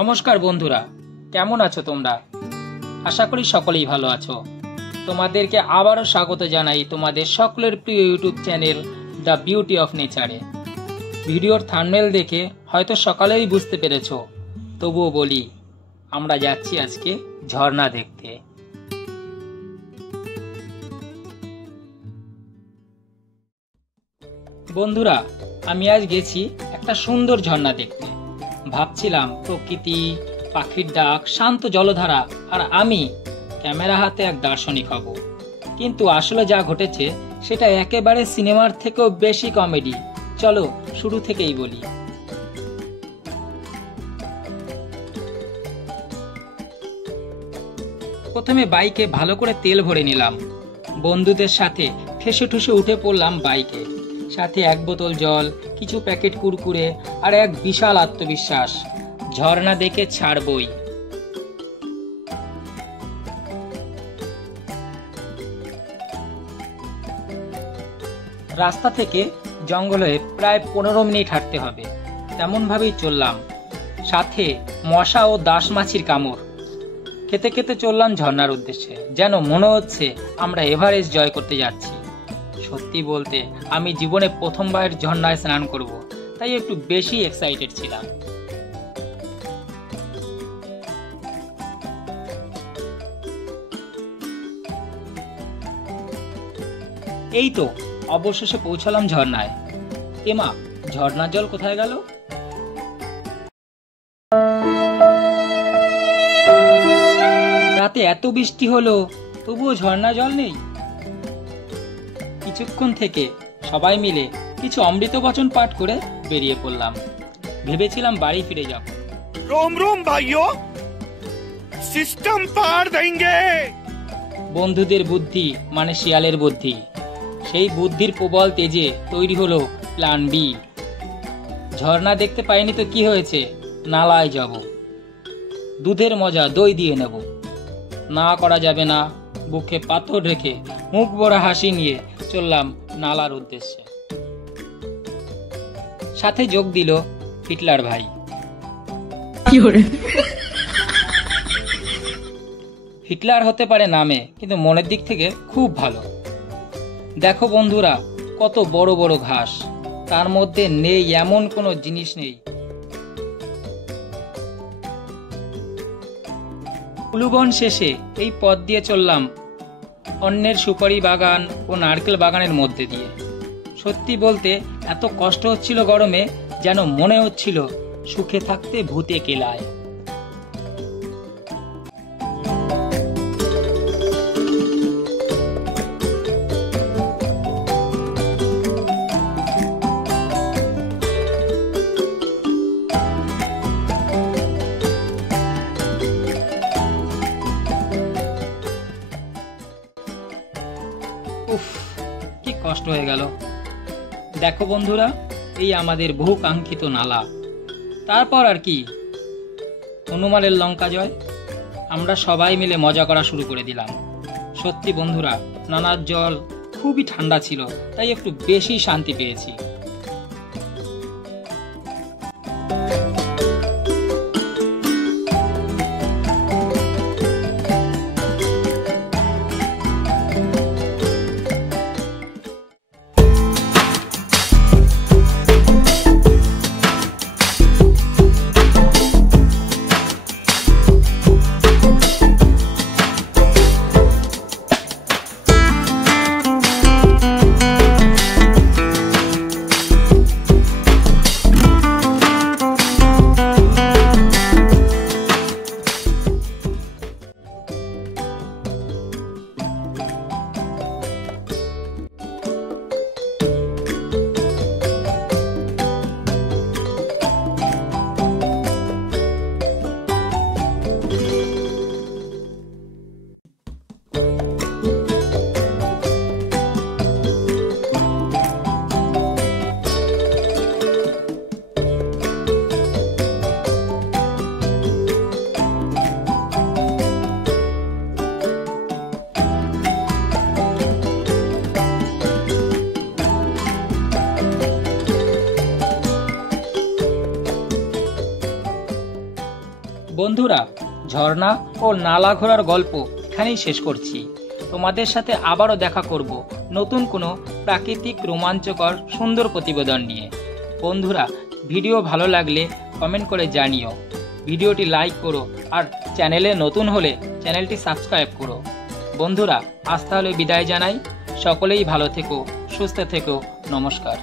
নমস্কার বন্ধুরা, কেমন আছো তোমরা? আশা করি সকলেই ভালো আছো। তোমাদেরকে আবারও স্বাগত জানাই তোমাদের সকলের প্রিয় YouTube channel the beauty of নেচারে। ভিডিওর থাম্বনেল দেখে হয়তো সকালেই বুঝতে পেরেছো, তবুও বলি আমরা যাচ্ছি আজকে ঝর্ণা দেখতে। বন্ধুরা, আমি আজ গেছি একটা সুন্দর ঝর্ণা দেখতে। ভাবছিলাম প্রকৃতি, পাখির ডাক, শান্ত জলধারা, আর আমি ক্যামেরা হাতে এক দার্শনিক হব। কিন্তু আসলে যা ঘটেছে সেটা একেবারে সিনেমার থেকেও বেশি কমেডি। চলো শুরু থেকেই বলি। প্রথমে বাইকে ভালো করে তেল ভরে নিলাম। বন্ধুদের সাথে ঠেসে ঠুসে উঠে পড়লাম বাইকে। সাথে এক বোতল জল, কিছু প্যাকেট কুরকুরে আর এক বিশাল আত্মবিশ্বাস, ঝর্ণা দেখে ছাড়বই। রাস্তা থেকে জঙ্গলে প্রায় 15 মিনিট হাঁটতে হবে, তেমন ভাবেই চললাম। সাথে মশা ও দাস মাছির কামড় খেতে খেতে চললাম ঝর্ণার উদ্দেশ্যে। যেন মনে হচ্ছে আমরা এভারেস্ট জয় করতে যাচ্ছি। সত্যি বলতে আমি জীবনে প্রথমবার ঝর্ণায় স্নান করব, তাই একটু বেশি এক্সাইটেড ছিলাম। এই তো অবশেষে পৌঁছালাম ঝর্ণায়। এমা, ঝর্ণার জল কোথায় গেল? রাতে এত বৃষ্টি হলো, তবুও ঝর্ণা জল নেই। কিছুক্ষণ থেকে সবাই মিলে কিছু অমৃত বচন পাঠ করে বেরিয়ে পড়লাম। ভেবেছিলাম বাড়ি ফিরে যাব। रोम रोम भाइयों, सिस्टम पार देंगे। বন্ধুদের বুদ্ধি মানে শিয়ালের বুদ্ধি। সেই বুদ্ধির প্রবল তেজে তৈরি হলো প্ল্যান বি। ঝর্ণা দেখতে পাইনি তো কি হয়েছে, নালায় যাব। দুধের মজা দই দিয়ে নেব। না করা যাবে না, বুকে পাথর রেখে মুখ ভরা হাসি নিয়ে চললাম নালার উদ্দেশ্যে। সাথে যোগ দিল হিটলার ভাই। হিটলার হতে পারে নামে, কিন্তু মনের দিক থেকে খুব ভালো। দেখো বন্ধুরা, কত বড় বড় ঘাস, তার মধ্যে নেই এমন কোনো জিনিস নেই। কুলুবন শেষে এই পথ দিয়ে চললাম অন্যের সুপারি বাগান ও নারকেল বাগানের মধ্যে দিয়ে। সত্যি বলতে এত কষ্ট হচ্ছিল গরমে, যেন মনে হচ্ছিল সুখে থাকতে ভূতে কেলায়। উফ, কি কষ্ট হয়ে গেল। দেখো বন্ধুরা, এই আমাদের বহু কাঙ্ক্ষিত নালা। তারপর আর কি, হনুমানের লঙ্কা জয়। আমরা সবাই মিলে মজা করা শুরু করে দিলাম। সত্যি বন্ধুরা, নালার জল খুবই ঠান্ডা ছিল, তাই একটু বেশি শান্তি পেয়েছি। বন্ধুরা, ঝর্ণা ও নালা ঘোরার গল্প এখানেই শেষ করছি। তোমাদের সাথে আবারও দেখা করব নতুন কোনো প্রাকৃতিক রোমাঞ্চকর সুন্দর প্রতিবেদন নিয়ে। বন্ধুরা, ভিডিও ভালো লাগলে কমেন্ট করে জানিও, ভিডিওটি লাইক করো, আর চ্যানেলে নতুন হলে চ্যানেলটি সাবস্ক্রাইব করো। বন্ধুরা, আজ তাহলে বিদায় জানাই। সকলেই ভালো থেকো, সুস্থ থেকো। নমস্কার।